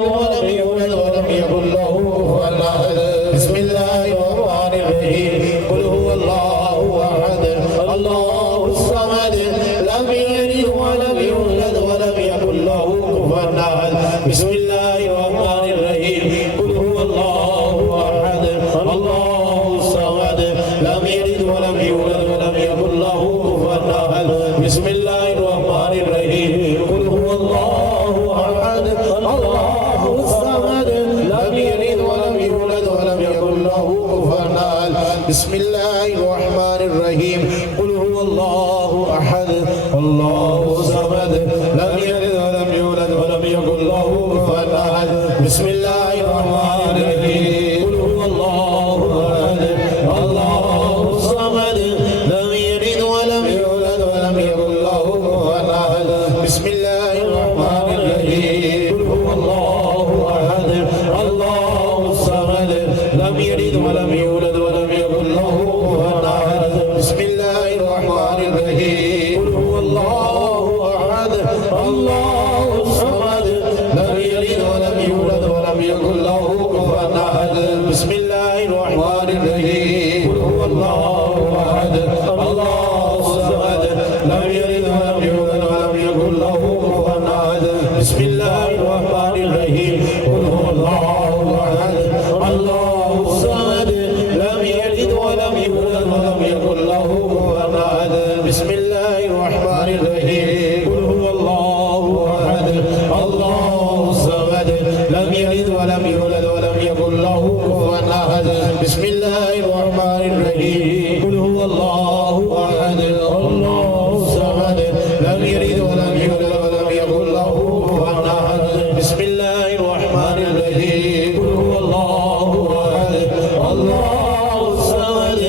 ولم يولد ولم يكن له كفوا احد بسم الله الرحمن الرحيم قل هو الله احد الله الصمد لم يلد ولم يولد ولم يكن له كفوا احد بسم الله الرحمن الرحيم قل هو الله احد الله الصمد لم يلد ولم يولد ولم يكن له كفوا احد بسم الله الرحمن الرحيم قل هو الله احد الله الصمد لم يلد ولم يولد ولم يكن له كفوا احد بسم الله الرحمن الرحيم قل هو الله احد الله الصمد لم يلد ولم يولد ولم يكن له كفوا احد بسم الله الرحمن الرحيم قل هو الله احد الله الصمد لم يلد ولم يولد ولم يكن له كفوا احد بسم الله الرحمن الرحيم قل هو الله احد الله الصمد لم يلد ولم يولد ولم يكن له كفوا احد بسم الله الرحمن الرحيم قل هو الله احد الله الصمد لم يلد ولم يولد ولم يكن له كفوا احد بسم الله الرحمن الرحيم قل هو الله احد الله الصمد لم يلد ولم يولد ولم يكن له كفوا احد بسم الله الرحمن الرحيم قل هو الله احد الله الصمد لم يلد ولم يولد ولم يكن له كفوا احد بسم الله الرحمن الرحيم قل هو الله احد الله الصمد لم يلد ولم يولد ولم يكن له كفوا احد بسم الله الرحمن الرحيم قل هو الله احد الله الصمد لم يلد ولم يولد ولم يكن له كفوا احد بسم الله الرحمن الرحيم قل هو الله احد الله الصمد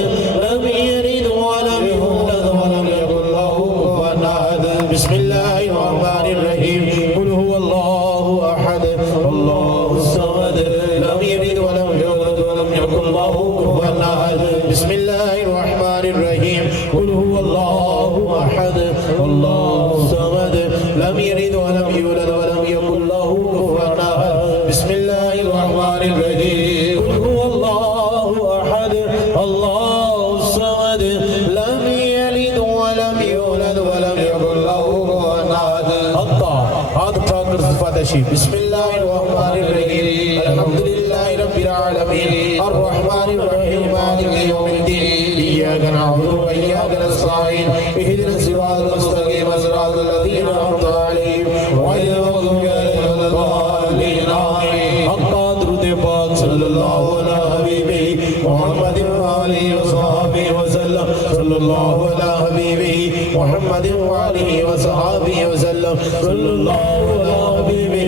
لم يلد ولم يولد ولم يكن له كفوا احد بسم الله الرحمن الرحيم قل هو الله احد الله الصمد لم يلد ولم يولد ولم يكن له كفوا احد بسم الله الرحمن الرحيم قل هو الله احد الله الصمد لم يلد ولم يولد ولم يكن له كفوا احد بسم الله الرحمن الرحيم قل هو الله احد الله الصمد لم يلد ولم يولد ولم يكن له كفوا احد الله هذا فاكر صفات الشيء بسم الله الرحمن الرحيم الحمد لله رب العالمين الرحمن الرحيم مالك يوم الدين اياك نعبد واياك نستعين اهدنا الصراط المستقيم صراط الذين انعمت عليهم غير المغضوب عليهم ولا الضالين آمين حق درود پاک صلی اللہ علی حبیبہ محمد وآلہ وصحبہ وسلم صلی اللہ علی حبیبہ محمد وآلہ وصحبہ وسلم صلی اللہ علی حبیبہ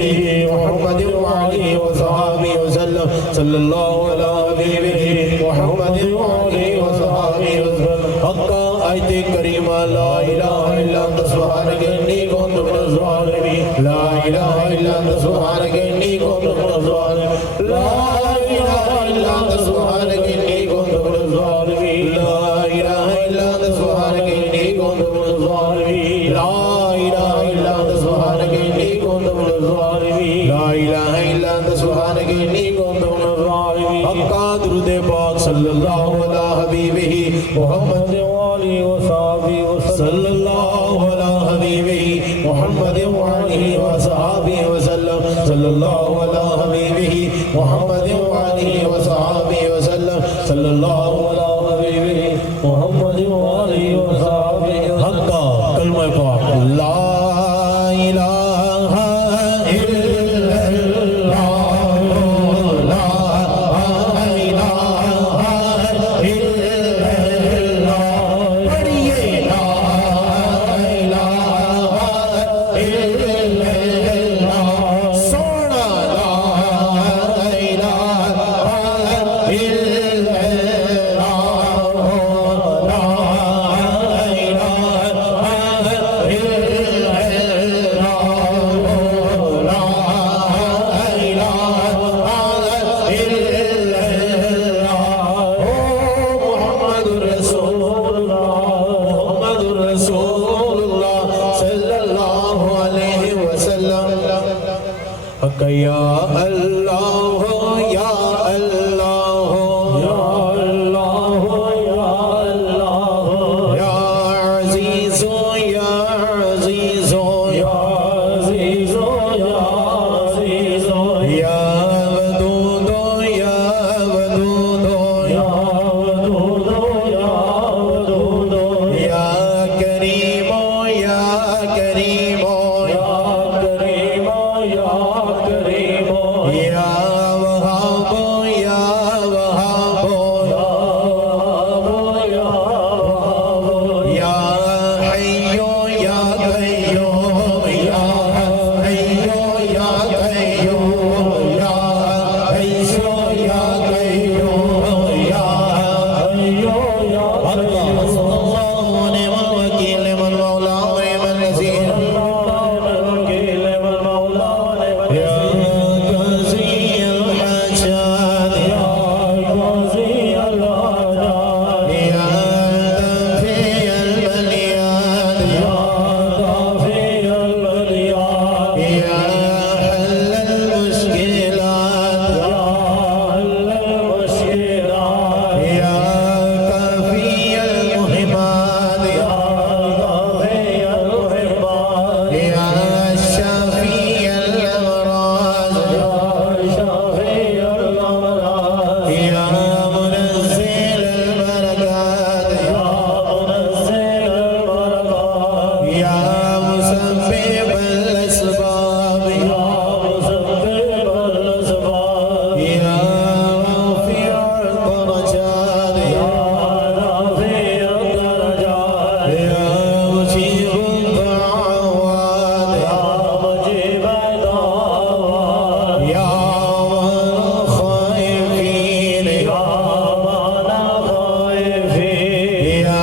محمد وآلہ وصحبہ وسلم صلی اللہ علی حبیبہ محمد وآلہ وصحبہ وسلم حق آیت کریمہ لا الہ الا انت سبحانک انی کنت من الظالمین لا الہ الا انت سبحانک انی کنت من الظالمین لا الہ الا انت سبحانک انی کنت من الظالمین لا الہ الا انت سبحانک انی کنت من الظالمین لا الہ الا انت سبحانک انی کنت من الظالمین لا الہ الا انت سبحانک انی کنت من الظالمین حق درود پاک صلی اللہ علی حبیبہ محمد وآلہ وصحبہ صلی اللہ علی حبیبہ محمد وآلہ وصحبہ وسلم صلی اللہ علی حبیبہ محمد وآلہ وصحبہ وسلم صلی اللہ علی حبیبہ محمد وآلہ وصحبہ حق کلمہ پاک لا الہ الا اللہ لا الہ الا اللہ پڑھیے لا الہ الا اللہ سونا لا الہ अल्लाह या अल्लाह या अल्लाह या अल्लाह या अजीज़ो या अजीज़ो या अजीज़ो या अजीज़ो या वदूदो या वदूदो या वदूदो या वदूदो या करीमो या करीमो या करीमो या करीमो या वहाबो या वहाबो या वहाबो या वहाबो या हय्यो या कय्यूम या हय्यो या कय्यूम या हय्यो या कय्यूम या हय्यो या अल्लाह सल्लल्लाहु अलैहि वकील मन मौला मन नसीर या क़ाज़ी अल-हाजात या क़ाज़ी अल-हाजात या दाफ़ी अल-बलियात या दाफ़ी अल-बलियात या हल अल-मुश्किलात या हल अल-मुश्किलात या काफ़ी अल-मुहिमात या काफ़ी अल-मुहिमात या शाफ़ी अल-अमराज़ या शाफ़ी अल-अमराज़ या मुनज़्ज़िल अल-बरकात या मुनज़्ज़िल अल-बरकात या मुसब्बिब अल-असबाब या मुसब्बिब अल-असबाब या राफ़ि अल-दरजात या राफ़ि अल-दरजात या मुजीब अद-दअवात या मुजीब अद-दअवात या मन ख़ाइफ़ीन या मन ख़ाइफ़ीन या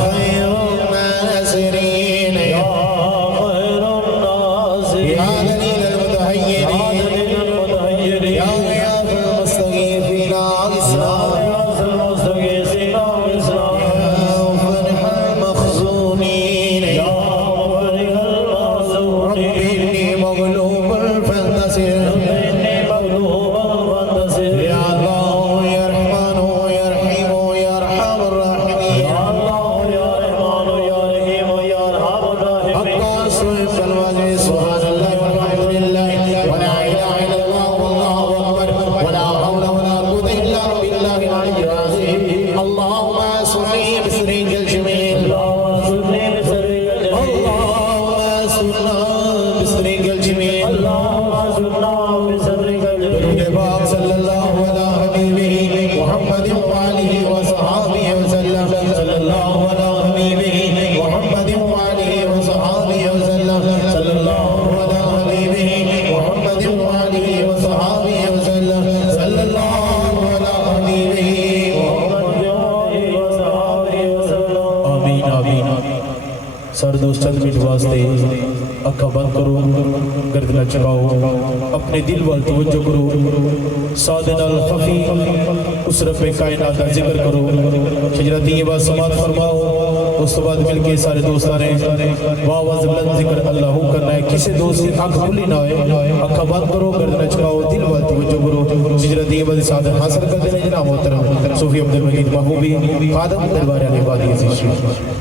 खैरुन नासिरीन या खैरुन नासिरीन या दलील अल-मुतहय्यरीन या ग़ियाथ अल-मुस्तग़ीफ़ीन अल-इस्लाम या मुस्तग़ीफ़ीन अल-इस्लाम या मुफ़रिह अल-मख़ज़ूनीन या मुफ़रिह अल-मख़ज़ूनीन रब्बी इन्नी मग़लूबुन फंतसिर इन्नी मग़लूबुन फंतसिर या अल्लाह या रहमानु या रहीमु या अरहमर राहिमीन या अल्लाह या रहमानु या रहीमु या अरहमर राहिमीन अक़्क़ासु बिल-वज़ि सुब्हानल्लाह वल्हम्दुलिल्लाह व ला इलाहा इल्लल्लाह वल्लाहु अकबर व ला हौला व ला क़ुव्वता इल्ला बिल्लाहिल अलिय्यिल अज़ीम अल्लाहुम्मा सुन्नी बिस्रिकल जमील अल्लाहुम्मा सुन्ना बिस्रिकल जमील अल्लाहुम्मा सुन्ना बिस्रिकल जमील दुरूद पाक सल्लल्लाहु अला हबीबिही मुहम्मद व आलिहि व सहाबिहि व सल्लम सल्लल्लाहु अला हबीबिही मुहम्मद व आलिहि व सहाबिहि व सल्लम सल्लल्लाहु अला हबीबिही मुहम्मद व आलिहि व सहाबिहि व सल्लम सल्लल्लाहु अला हबीबिही मुहम्मद व आलिहि व सहाबिहि व सल्लम आमीन आमीन सर दोस्त चंद मिनट वास्ते अखा बंद करो गर्दन झुकाओ अपने दिल वाल तवज्जो करो सादिन अल खफी उस रब कायनात का जिक्र करो शजरा तय्यबा समात फरमाओ उस तो बाद मिलके सारे दोस्त आ रहे वाह वाह बुलंद जिक्र अल्लाह करना है किसी दोस्त की आंख खुली ना हो अखा बंद करो गर्दन झुकाओ दिल वाल तवज्जो करो शजरा तय्यबा से सादत हासिल करते हैं जनाब मोहतरम सूफी अब्दुल मजीद महबूबी खादम दरबार अली वादी अजीज